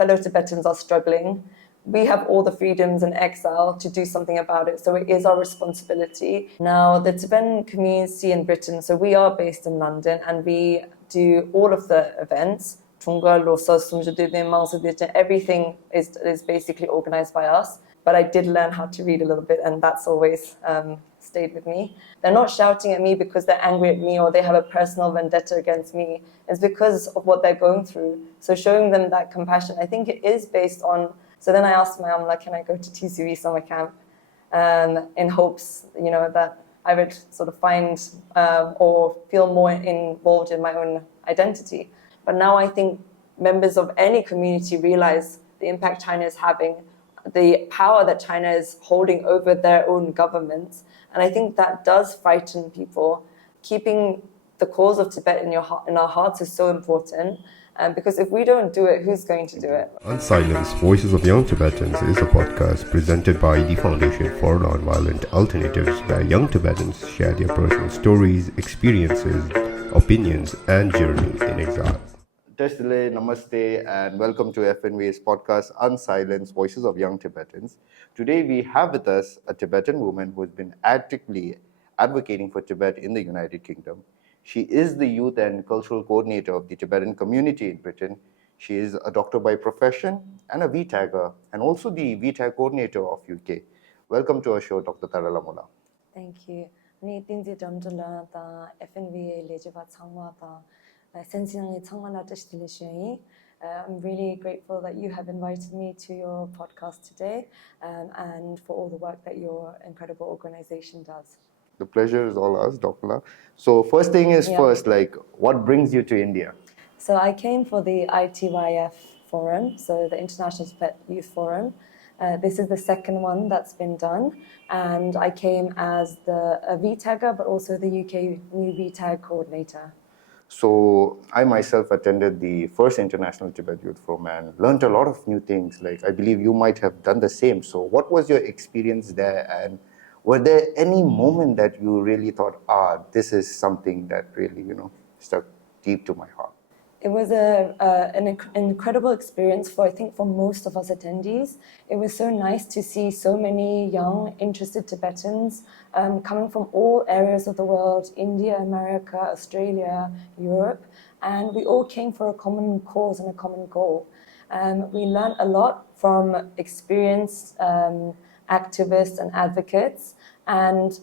fellow Tibetans are struggling. We have all the freedoms in exile to do something about it. So it is our responsibility. Now, the Tibetan community in Britain, so we are based in London and we do all of the events. Everything is basically organized by us. But I did learn how to read a little bit, and that's always stayed with me. They're not shouting at me because they're angry at me or they have a personal vendetta against me. It's because of what they're going through. So showing them that compassion, I think it is based on. So then I asked my mom, like, can I go to TCV summer camp? In hopes, that I would sort of find or feel more involved in my own identity. But now I think members of any community realize the impact China is having, the power that China is holding over their own governments. And I think that does frighten people. Keeping the cause of Tibet in our hearts is so important. Because if we don't do it, who's going to do it? Unsilenced, Voices of Young Tibetans is a podcast presented by the Foundation for Nonviolent Alternatives, where young Tibetans share their personal stories, experiences, opinions, and journey in exile. Tasdile, Namaste, and welcome to FNVA's podcast, Unsilenced, Voices of Young Tibetans. Today we have with us a Tibetan woman who has been actively advocating for Tibet in the United Kingdom. She is the youth and cultural coordinator of the Tibetan Community in Britain. She is a doctor by profession and a VTAGger, and also the VTAG coordinator of UK. Welcome to our show, Dr. Dharamshala. Thank you. I'm really grateful that you have invited me to your podcast today and for all the work that your incredible organization does. The pleasure is all ours, Dr. So first thing is first, what brings you to India? So I came for the ITYF Forum, so the International Tibet Youth Forum. This is the second one that's been done. And I came as a VTAGger, but also the UK new VTAG coordinator. So I myself attended the first International Tibet Youth Forum and learned a lot of new things. I believe you might have done the same. So what was your experience there? And were there any moment that you really thought, this is something that really, stuck deep to my heart? It was an incredible experience for most of us attendees. It was so nice to see so many young, interested Tibetans coming from all areas of the world, India, America, Australia, Europe, and we all came for a common cause and a common goal. We learned a lot from experienced activists and advocates, and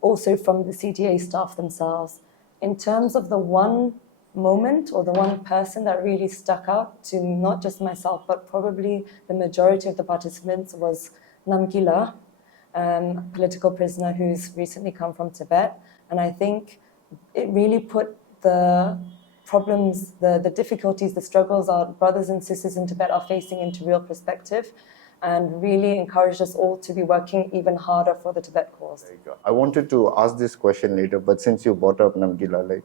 also from the CTA staff themselves. In terms of the one moment or the one person that really stuck out to not just myself, but probably the majority of the participants was Namgila, political prisoner who's recently come from Tibet. And I think it really put the problems, the difficulties, the struggles our brothers and sisters in Tibet are facing into real perspective, and really encouraged us all to be working even harder for the Tibet cause. There you go. I wanted to ask this question later, but since you brought up Namgila,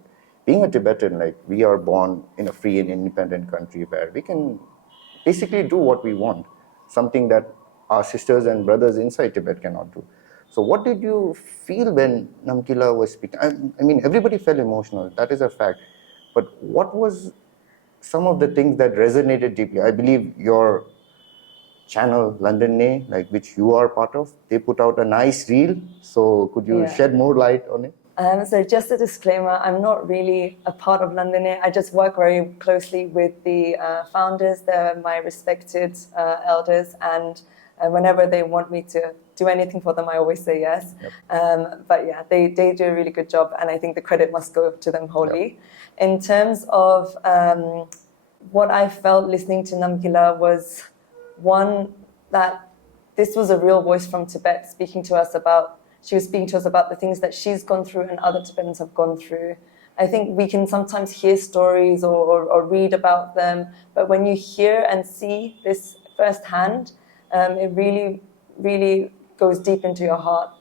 being a Tibetan, we are born in a free and independent country where we can basically do what we want, something that our sisters and brothers inside Tibet cannot do. So what did you feel when Namgila was speaking? I mean, everybody felt emotional, that is a fact. But what was some of the things that resonated deeply? I believe your channel, London Ne, which you are part of, they put out a nice reel. So could you shed more light on it? So just a disclaimer, I'm not really a part of London. I just work very closely with the founders. They're my respected elders, and whenever they want me to do anything for them, I always say yes. Yep. But yeah, they do a really good job, and I think the credit must go to them wholly. Yep. In terms of what I felt listening to Namgila was, one, that this was a real voice from Tibet she was speaking to us about the things that she's gone through and other Tibetans have gone through. I think we can sometimes hear stories or read about them, but when you hear and see this firsthand, it really, really goes deep into your heart.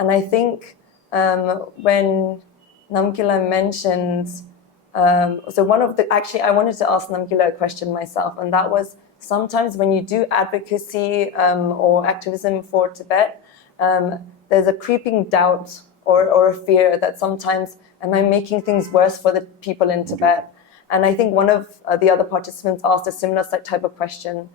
And I think when Namgila mentions, I wanted to ask Namgila a question myself, and that was, sometimes when you do advocacy or activism for Tibet, there's a creeping doubt or a fear that sometimes, am I making things worse for the people in Tibet? And I think one of the other participants asked a similar type of question.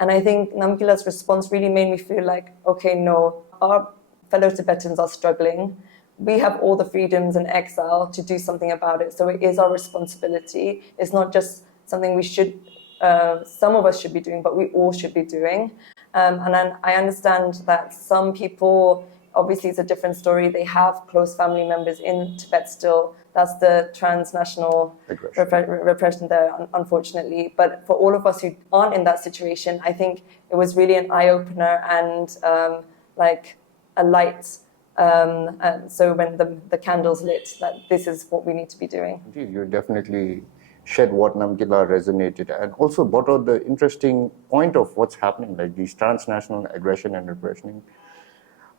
And I think Namgila's response really made me feel like, okay, no, our fellow Tibetans are struggling. We have all the freedoms in exile to do something about it. So it is our responsibility. It's not just something we should, some of us should be doing, but we all should be doing. And then I understand that some people, obviously it's a different story, they have close family members in Tibet still. That's the transnational repression there, unfortunately. But for all of us who aren't in that situation, I think it was really an eye-opener and like a light. And so when the candles lit, that this is what we need to be doing. Indeed, you definitely shed what Namgila resonated and also brought out the interesting point of what's happening, like these transnational aggression and repression.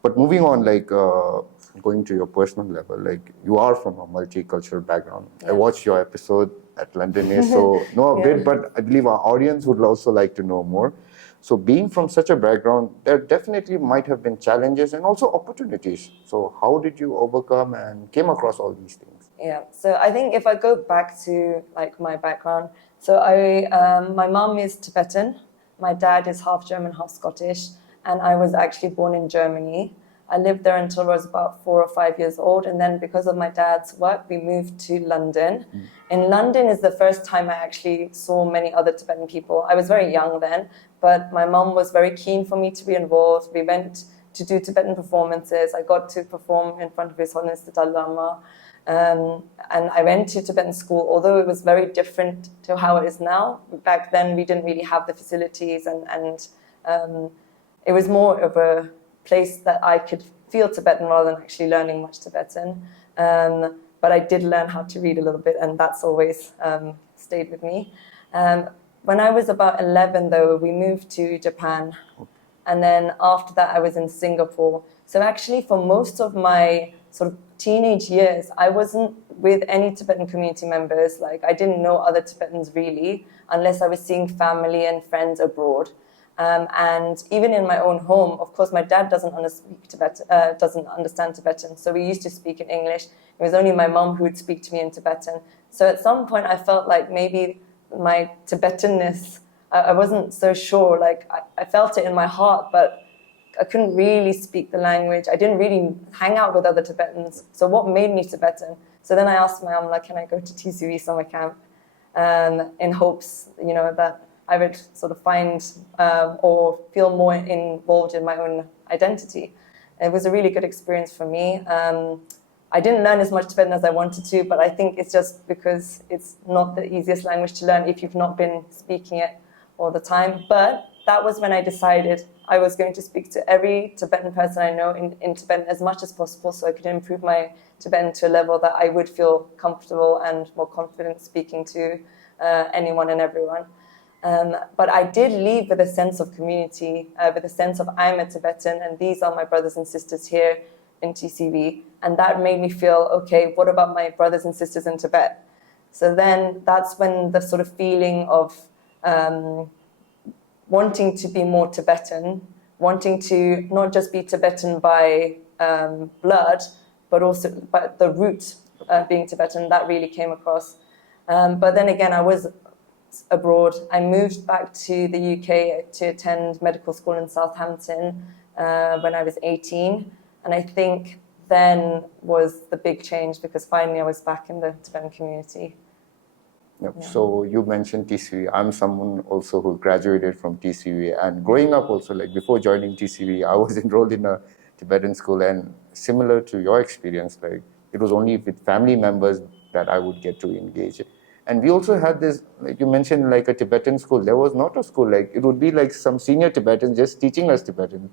But moving on, like going to your personal level, like you are from a multicultural background. Yeah. I watched your episode at London, so know a bit, but I believe our audience would also like to know more. So being from such a background, there definitely might have been challenges and also opportunities. So how did you overcome and came across all these things? Yeah, so I think if I go back to like my background, so my mom is Tibetan, my dad is half German, half Scottish, and I was actually born in Germany. I lived there until I was about 4 or 5 years old, and then because of my dad's work, we moved to London. In London is the first time I actually saw many other Tibetan people. I was very young then, but my mom was very keen for me to be involved. We went to do Tibetan performances. I got to perform in front of His Holiness the Dalai Lama. And I went to Tibetan school, although it was very different to how it is now. Back then, we didn't really have the facilities, and it was more of a place that I could feel Tibetan rather than actually learning much Tibetan. But I did learn how to read a little bit, and that's always stayed with me. When I was about 11, though, we moved to Japan. And then after that, I was in Singapore. So actually, for most of my sort of teenage years, I wasn't with any Tibetan community members. Like, I didn't know other Tibetans really, unless I was seeing family and friends abroad. And even in my own home, of course, my dad doesn't understand Tibetan, so we used to speak in English. It was only my mom who would speak to me in Tibetan. So at some point, I felt like maybe my Tibetanness, I wasn't so sure. Like, I felt it in my heart, but I couldn't really speak the language. I didn't really hang out with other Tibetans. So what made me Tibetan? So then I asked my mom, like, can I go to TCV summer camp? In hopes, that I would sort of find or feel more involved in my own identity. It was a really good experience for me. I didn't learn as much Tibetan as I wanted to, but I think it's just because it's not the easiest language to learn if you've not been speaking it all the time. But that was when I decided I was going to speak to every Tibetan person I know in Tibetan as much as possible, so I could improve my Tibetan to a level that I would feel comfortable and more confident speaking to anyone and everyone. But I did leave with a sense of community, with a sense of I'm a Tibetan and these are my brothers and sisters here in TCV. And that made me feel, okay, what about my brothers and sisters in Tibet? So then that's when the sort of feeling of wanting to be more Tibetan, wanting to not just be Tibetan by blood, but also by the root being Tibetan, that really came across. But then again, I was abroad. I moved back to the UK to attend medical school in Southampton when I was 18. And I think then was the big change because finally I was back in the Tibetan community. Yep. Yeah. So you mentioned TCV. I'm someone also who graduated from TCV, and growing up also, like before joining TCV, I was enrolled in a Tibetan school, and similar to your experience, like it was only with family members that I would get to engage. And we also had this, like you mentioned, like a Tibetan school. There was not a school, like it would be like some senior Tibetans just teaching us Tibetan.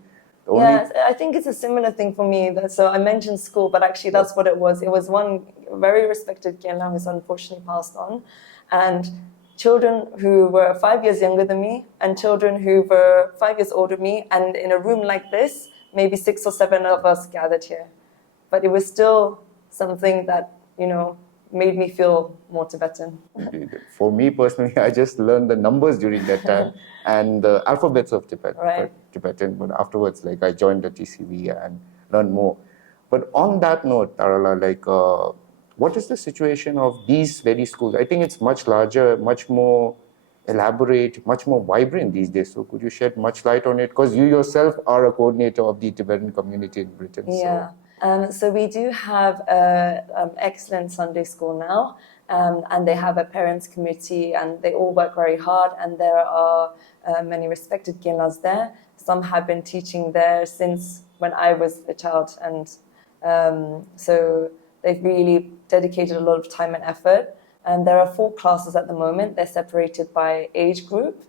Yeah, I think it's a similar thing for me. So I mentioned school, but actually that's what it was. It was one very respected Khyentse who's unfortunately passed on. And children who were 5 years younger than me and children who were 5 years older than me. And in a room like this, maybe 6 or 7 of us gathered here. But it was still something that, made me feel more Tibetan. For me personally, I just learned the numbers during that time and the alphabets of Tibetan. But afterwards, like I joined the TCV and learned more. But on that note, Tarala, like what is the situation of these very schools? I think it's much larger, much more elaborate, much more vibrant these days. So could you shed much light on it? Because you yourself are a coordinator of the Tibetan community in Britain. Yeah. So we do have an excellent Sunday school now, and they have a parents committee, and they all work very hard, and there are many respected Gyenlas there. Some have been teaching there since when I was a child, and so they've really dedicated a lot of time and effort. And there are 4 classes at the moment. They're separated by age group,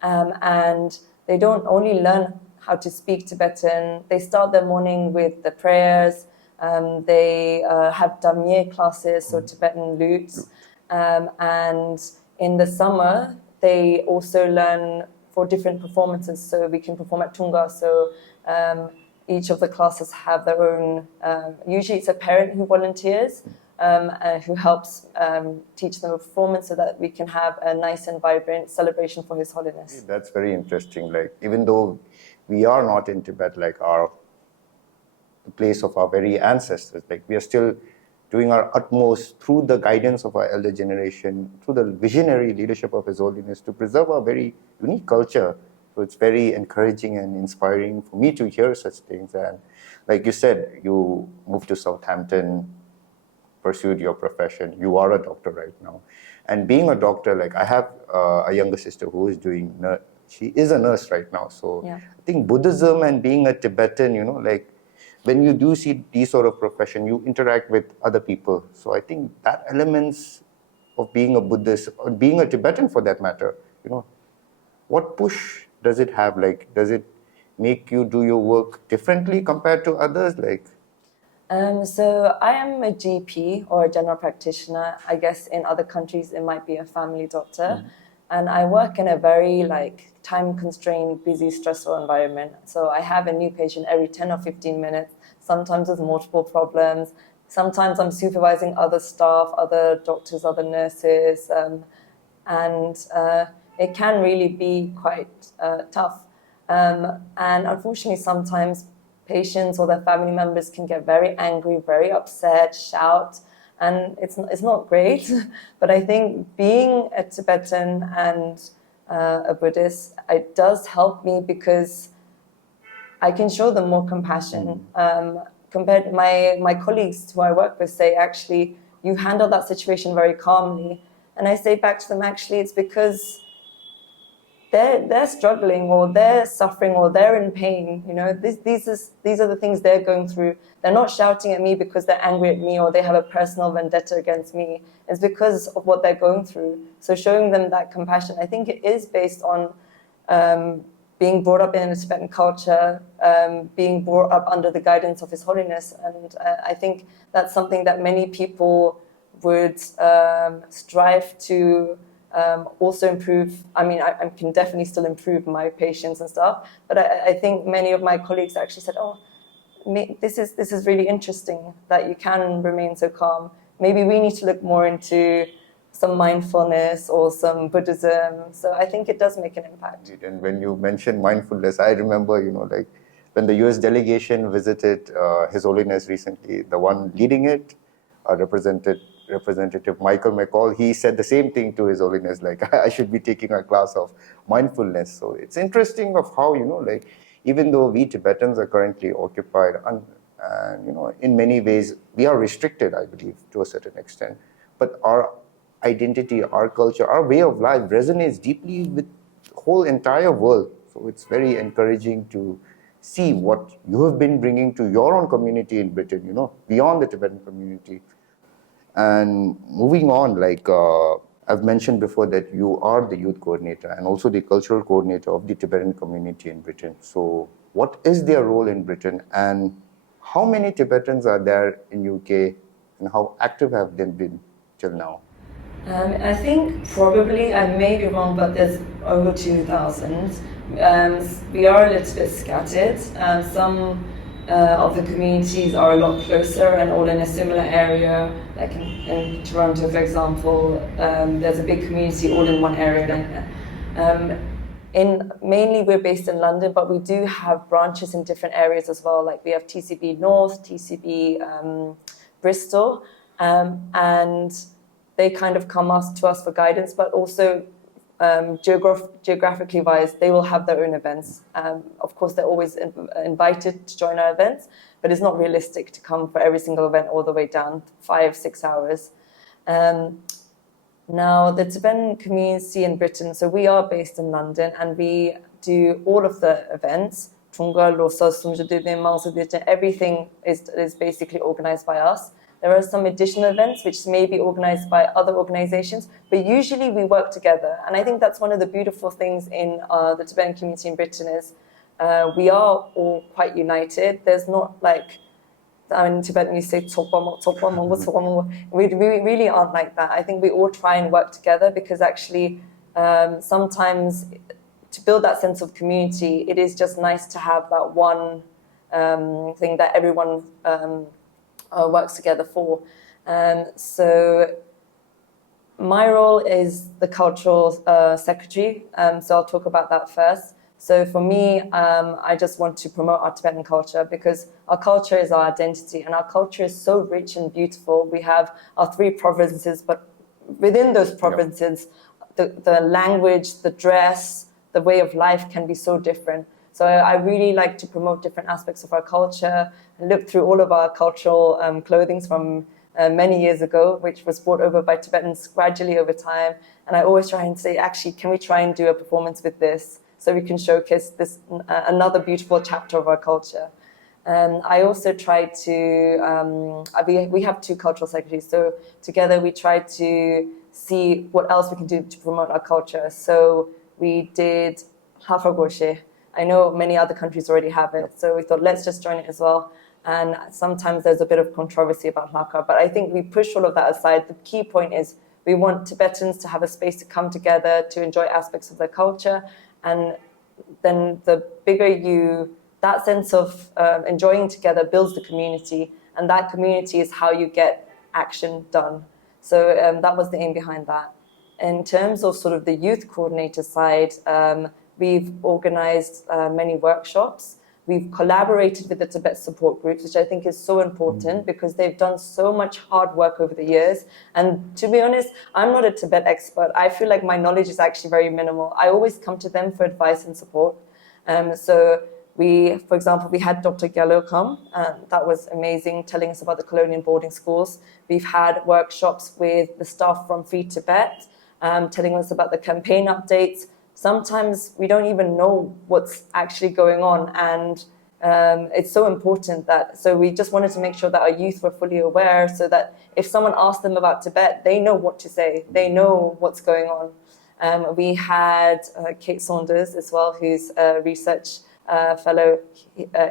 and they don't only learn how to speak Tibetan. They start their morning with the prayers. They have damye classes, so Tibetan lutes. And in the summer, they also learn for different performances. So we can perform at Tunga. So each of the classes have their own, usually it's a parent who volunteers, who helps teach them a performance so that we can have a nice and vibrant celebration for His Holiness. That's very interesting. Like, even though we are not in Tibet, like the place of our very ancestors, like we are still doing our utmost through the guidance of our elder generation, through the visionary leadership of His Holiness, to preserve our very unique culture. So it's very encouraging and inspiring for me to hear such things. And like you said, you moved to Southampton, pursued your profession. You are a doctor right now. And being a doctor, like I have a younger sister who is doing, she is a nurse right now. So Yeah. I think Buddhism and being a Tibetan, you know, like when you do see these sort of profession, you interact with other people. So I think that elements of being a Buddhist, or being a Tibetan for that matter, you know, what push does it have? Like, does it make you do your work differently compared to others? Like, So I am a GP or a general practitioner. I guess in other countries it might be a family doctor. And I work in a very time-constrained, busy, stressful environment. So I have a new patient every 10 or 15 minutes, sometimes with multiple problems. Sometimes I'm supervising other staff, other doctors, other nurses. And it can really be quite tough. And unfortunately, sometimes patients or their family members can get very angry, very upset, shout, and it's not great. But I think being a Tibetan and a Buddhist, it does help me because I can show them more compassion. Compared to my colleagues who I work with say, actually, you handle that situation very calmly. And I say back to them, actually, it's because they're struggling or they're suffering or they're in pain. You know, these are the things they're going through. They're not shouting at me because they're angry at me or they have a personal vendetta against me. It's because of what they're going through. So showing them that compassion, I think it is based on being brought up in a Tibetan culture, being brought up under the guidance of His Holiness. And I think that's something that many people would strive to also improve. I mean, I can definitely still improve my patience and stuff, but I think many of my colleagues actually said, oh, this is really interesting that you can remain so calm. Maybe we need to look more into some mindfulness or some Buddhism. So I think it does make an impact. and when you mentioned mindfulness, I remember, you know, like when the US delegation visited His Holiness recently, the one leading it, Representative Michael McCall, he said the same thing to His Holiness, like I should be taking a class of mindfulness. So it's interesting of how, you know, like even though we Tibetans are currently occupied and you know, in many ways we are restricted, I believe, to a certain extent, but our identity, our culture, our way of life resonates deeply with the whole entire world. So it's very encouraging to see what you have been bringing to your own community in Britain, you know, beyond the Tibetan community. And moving on, like I've mentioned before that you are the youth coordinator and also the cultural coordinator of the Tibetan community in Britain. So what is their role in Britain and how many Tibetans are there in UK and how active have they been till now? I think probably, I may be wrong, but there's over 2,000. We are a little bit scattered. Some of the communities are a lot closer and all in a similar area, like in Toronto, for example. There's a big community all in one area. Mainly we're based in London, but we do have branches in different areas as well. Like we have TCB North, TCB Bristol, and they kind of come to us for guidance, but also geographically wise, they will have their own events. Of course, they're always invited to join our events, but it's not realistic to come for every single event all the way down 5-6 hours. Now, the Tibetan community in Britain, so we are based in London, and we do all of the events. Everything is basically organized by us. There are some additional events which may be organized by other organizations, but usually we work together. And I think that's one of the beautiful things in the Tibetan community in Britain is we are all quite united. There's not like, in Tibetan we say, we really aren't like that. I think we all try and work together because actually sometimes to build that sense of community, it is just nice to have that one thing that everyone works together for. So my role is the cultural secretary, so I'll talk about that first. So for me, I just want to promote our Tibetan culture because our culture is our identity and our culture is so rich and beautiful. We have our 3 provinces, but within those provinces, the language, the dress, the way of life can be so different. So I really like to promote different aspects of our culture and look through all of our cultural clothing from many years ago, which was brought over by Tibetans gradually over time. And I always try and say, actually, can we try and do a performance with this so we can showcase this another beautiful chapter of our culture. I also try to, we have 2 cultural secretaries, so together we try to see what else we can do to promote our culture. So we did Hafagoshe. I know many other countries already have it, so we thought let's just join it as well. And sometimes there's a bit of controversy about Lhaka, but I think we push all of that aside. The key point is we want Tibetans to have a space to come together, to enjoy aspects of their culture, and then the bigger that sense of enjoying together builds the community, and that community is how you get action done. So that was the aim behind that. In terms of sort of the youth coordinator side, we've organized many workshops. We've collaborated with the Tibet support groups, which I think is so important because they've done so much hard work over the years. And to be honest, I'm not a Tibet expert. I feel like my knowledge is actually very minimal. I always come to them for advice and support. So for example, we had Dr. Gyalo come, that was amazing, telling us about the colonial boarding schools. We've had workshops with the staff from Free Tibet, telling us about the campaign updates. Sometimes we don't even know what's actually going on, and it's so important so we just wanted to make sure that our youth were fully aware so that if someone asked them about Tibet, they know what to say, they know what's going on. We had Kate Saunders as well, who's a research fellow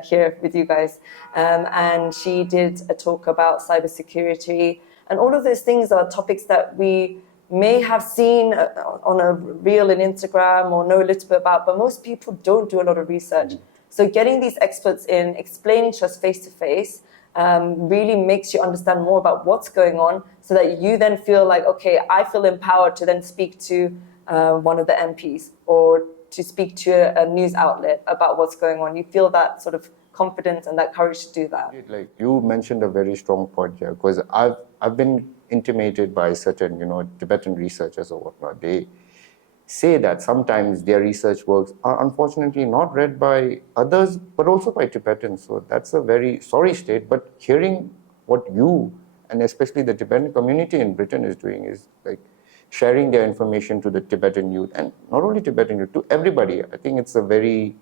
here with you guys, and she did a talk about cybersecurity, and all of those things are topics that we may have seen on a reel in Instagram or know a little bit about, but most people don't do a lot of research. So getting these experts in, explaining to us face to face, really makes you understand more about what's going on so that you then feel like, okay, I feel empowered to then speak to one of the MPs or to speak to a news outlet about what's going on. You feel that sort of confidence and that courage to do that. Like you mentioned a very strong point here, because I've been intimated by certain, Tibetan researchers or whatnot. They say that sometimes their research works are unfortunately not read by others, but also by Tibetans. So that's a very sorry state. But hearing what you, and especially the Tibetan community in Britain is doing, is like sharing their information to the Tibetan youth, and not only Tibetan youth, to everybody. I think it's a very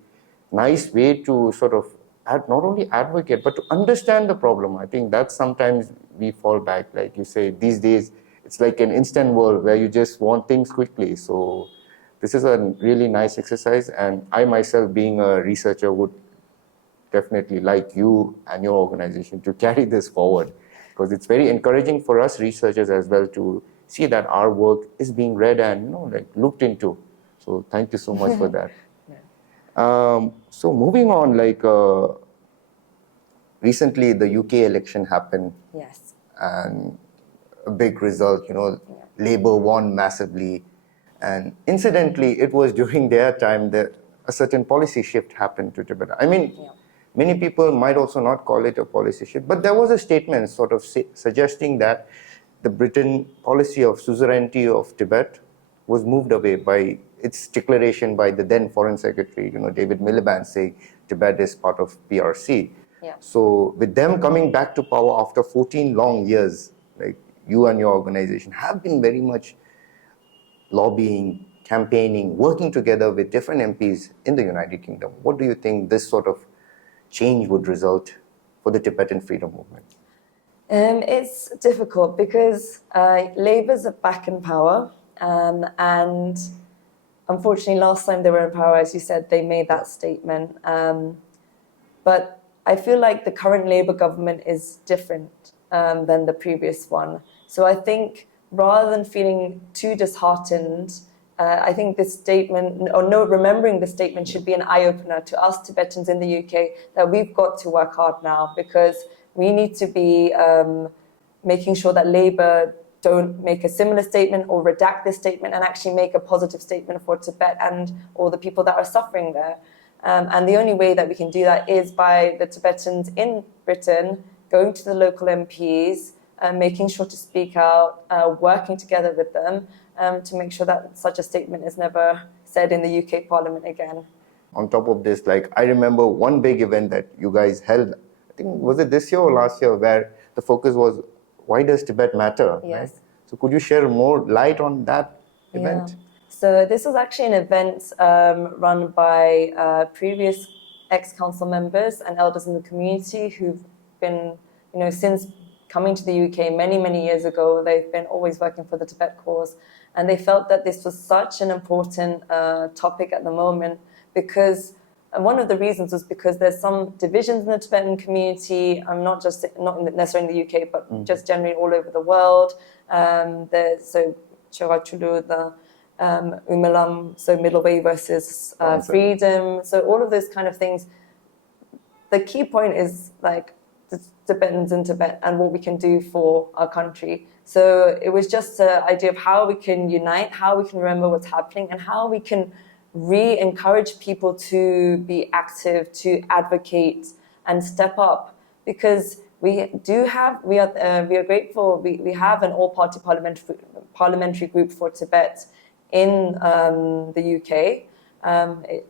nice way to sort of not only advocate, but to understand the problem. I think that's sometimes we fall back. Like you say, these days, it's like an instant world where you just want things quickly. So this is a really nice exercise. And I myself, being a researcher, would definitely like you and your organization to carry this forward, because it's very encouraging for us researchers as well to see that our work is being read and looked into. So thank you so much for that. So moving on, recently the UK election happened. Yes. And a big result, Labour won massively. And incidentally, it was during their time that a certain policy shift happened to Tibet. I mean, Many people might also not call it a policy shift, but there was a statement sort of suggesting that the Britain policy of suzerainty of Tibet was moved away by its declaration by the then Foreign Secretary, David Miliband, saying Tibet is part of PRC. Yeah. So with them coming back to power after 14 long years, like you and your organization have been very much lobbying, campaigning, working together with different MPs in the United Kingdom. What do you think this sort of change would result for the Tibetan freedom movement? It's difficult because Labour's back in power, and unfortunately last time they were in power, as you said, they made that statement. But I feel like the current Labour government is different than the previous one. So I think rather than feeling too disheartened, I think this statement, remembering the statement should be an eye-opener to us Tibetans in the UK that we've got to work hard now, because we need to be making sure that Labour don't make a similar statement or redact this statement and actually make a positive statement for Tibet and all the people that are suffering there. And the only way that we can do that is by the Tibetans in Britain going to the local MPs, making sure to speak out, working together with them to make sure that such a statement is never said in the UK Parliament again. On top of this, like I remember one big event that you guys held, I think, was it this year or last year, where the focus was, why does Tibet matter? Yes. Right? So could you share more light on that event? Yeah. So this was actually an event run by previous ex-council members and elders in the community who've been, since coming to the UK many years ago, they've been always working for the Tibet cause. And they felt that this was such an important topic at the moment because, and one of the reasons was because there's some divisions in the Tibetan community, not necessarily in the UK, but just generally all over the world. There's Chirachulu, the Umalam, so middle way versus freedom. So all of those kind of things. The key point is like the Tibetans in Tibet and what we can do for our country. So it was just an idea of how we can unite, how we can remember what's happening, and how we can re-encourage people to be active, to advocate and step up. Because we are grateful, we have an all-party parliamentary group for Tibet in the UK.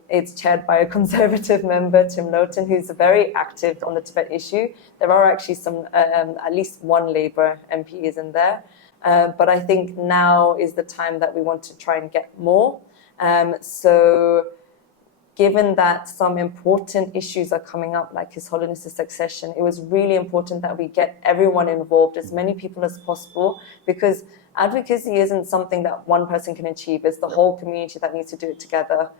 It's chaired by a Conservative member, Tim Lowton, who's very active on the Tibet issue. There are actually some, at least one Labour MP is in there. But I think now is the time that we want to try and get more. So given that some important issues are coming up, like His Holiness' succession, it was really important that we get everyone involved, as many people as possible, because advocacy isn't something that one person can achieve. It's the whole community that needs to do it together.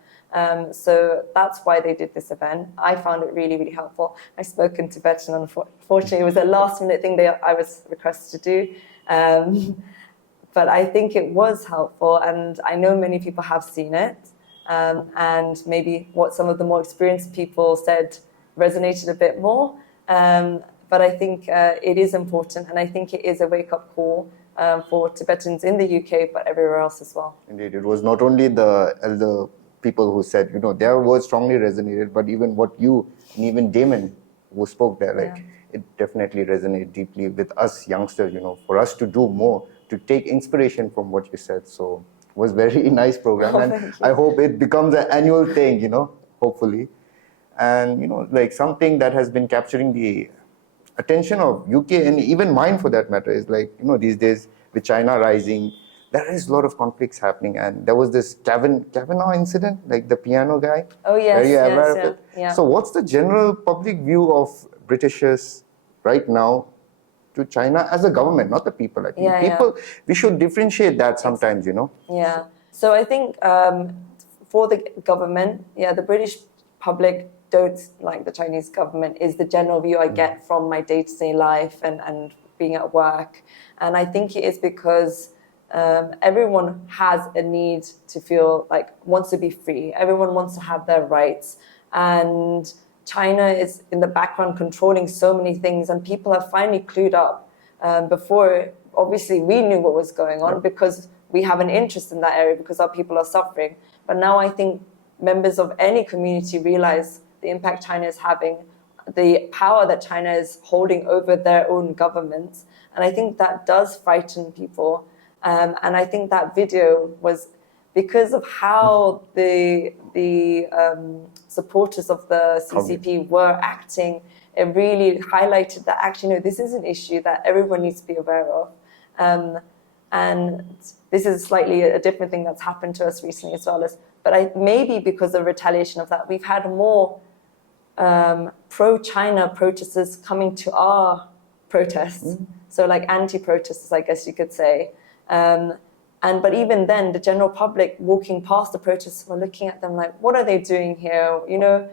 So that's why they did this event. I found it really helpful. I spoke in Tibetan. Unfortunately, it was a last-minute thing that I was requested to do. But I think it was helpful, and I know many people have seen it. And maybe what some of the more experienced people said resonated a bit more. But I think it is important, and I think it is a wake-up call for Tibetans in the UK, but everywhere else as well. Indeed, it was not only the elder people who said, their words strongly resonated, but even what you and even Damon who spoke there, it definitely resonated deeply with us youngsters, for us to do more, to take inspiration from what you said. So it was very nice program, and I hope it becomes an annual thing, hopefully. And, like something that has been capturing the attention of UK and even mine for that matter is like, these days with China rising, there is a lot of conflicts happening. And there was this Kavanaugh incident, like the piano guy. Oh, yes. Are you aware of it? Yeah. So what's the general public view of Britishers right now to China as a government, not the people? I think we should differentiate that sometimes, Yeah. So I think for the government, the British public don't like the Chinese government is the general view I get from my day-to-day life and being at work. And I think it is because everyone has a need to feel like wants to be free. Everyone wants to have their rights. And China is in the background controlling so many things, and people have finally clued up. Before, obviously, we knew what was going on because we have an interest in that area because our people are suffering. But now I think members of any community realize the impact China is having the power that China is holding over their own governments. And I think that does frighten people. And I think that video was because of how the supporters of the CCP were acting. It really highlighted that actually, no, this is an issue that everyone needs to be aware of. And this is slightly a different thing that's happened to us recently as well. But maybe because of retaliation of that, we've had more pro-China protesters coming to our protests. So like anti-protesters, I guess you could say. But even then, the general public walking past the protests were looking at them like, what are they doing here? You know,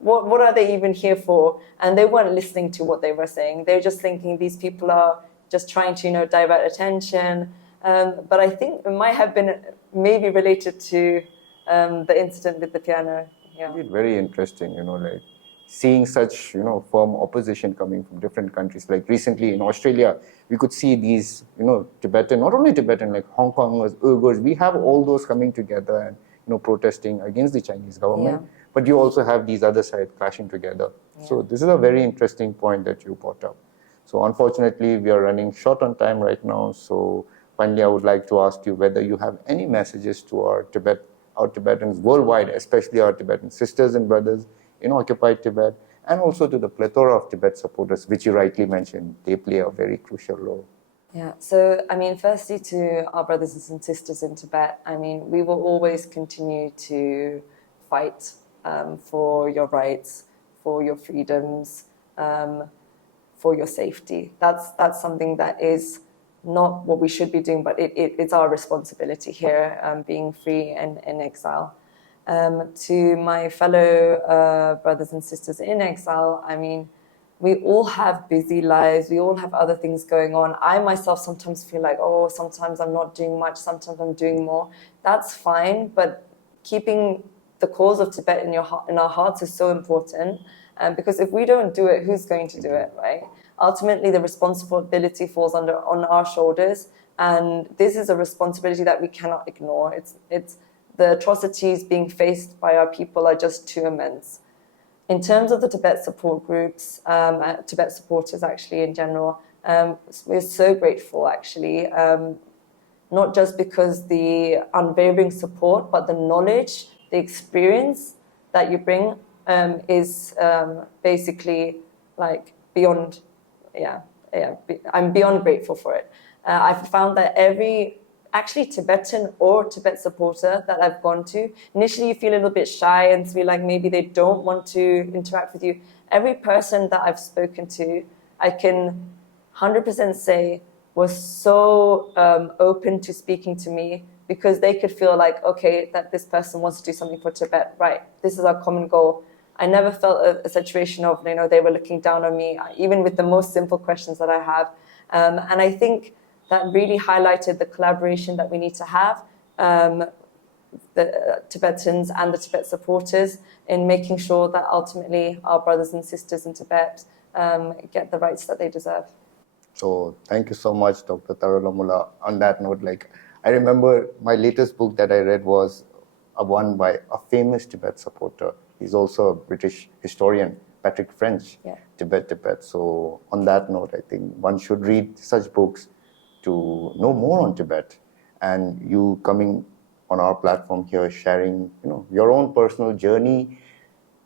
what are they even here for? And they weren't listening to what they were saying. They were just thinking these people are just trying to, divert attention. But I think it might have been maybe related to the incident with the piano. Yeah. It's very interesting, like seeing such, firm opposition coming from different countries. Like recently in Australia, we could see these, Tibetan, not only Tibetan, like Hong Kongers, Uyghurs, we have all those coming together and, protesting against the Chinese government. Yeah. But you also have these other sides clashing together. Yeah. So this is a very interesting point that you brought up. So unfortunately, we are running short on time right now. So finally, I would like to ask you whether you have any messages to our Tibetans worldwide, especially our Tibetan sisters and brothers in occupied Tibet, and also to the plethora of Tibet supporters, which you rightly mentioned, they play a very crucial role. Yeah, so firstly to our brothers and sisters in Tibet, we will always continue to fight for your rights, for your freedoms, for your safety. That's something that is not what we should be doing, but it's our responsibility here, being free and in exile. To my fellow brothers and sisters in exile, we all have busy lives, we all have other things going on. I myself sometimes feel like, sometimes I'm not doing much, sometimes I'm doing more. That's fine, but keeping the cause of Tibet in our hearts is so important, because if we don't do it, who's going to do it, right? Ultimately, the responsibility falls on our shoulders, and this is a responsibility that we cannot ignore. It's the atrocities being faced by our people are just too immense. In terms of the Tibet support groups, Tibet supporters actually in general, we're so grateful actually, not just because the unwavering support, but the knowledge, the experience that you bring is basically like beyond, I'm beyond grateful for it. I've found that every Tibetan or Tibet supporter that I've gone to, initially you feel a little bit shy and feel like maybe they don't want to interact with you. Every person that I've spoken to, I can 100% say was so open to speaking to me, because they could feel like, okay, that this person wants to do something for Tibet, right? This is our common goal. I never felt a situation of, they were looking down on me, even with the most simple questions that I have. And I think that really highlighted the collaboration that we need to have, the Tibetans and the Tibet supporters, in making sure that ultimately our brothers and sisters in Tibet get the rights that they deserve. So thank you so much, Dr. Dharamshala. On that note, I remember my latest book that I read was one by a famous Tibet supporter. He's also a British historian, Patrick French, Tibet. So on that note, I think one should read such books to know more on Tibet. And you coming on our platform here, sharing your own personal journey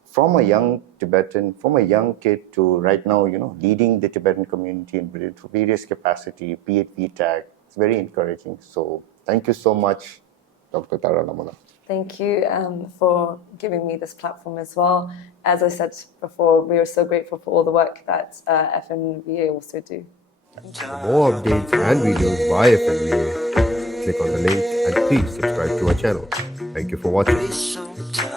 from a young Tibetan, from a young kid to right now, leading the Tibetan community in various capacity, be it VTAG. It's very encouraging. So thank you so much, Dr. Dharamshala. Thank you for giving me this platform as well. As I said before, we are so grateful for all the work that FNVA also do. For more updates and videos by FNVA, click on the link and please subscribe to our channel. Thank you for watching.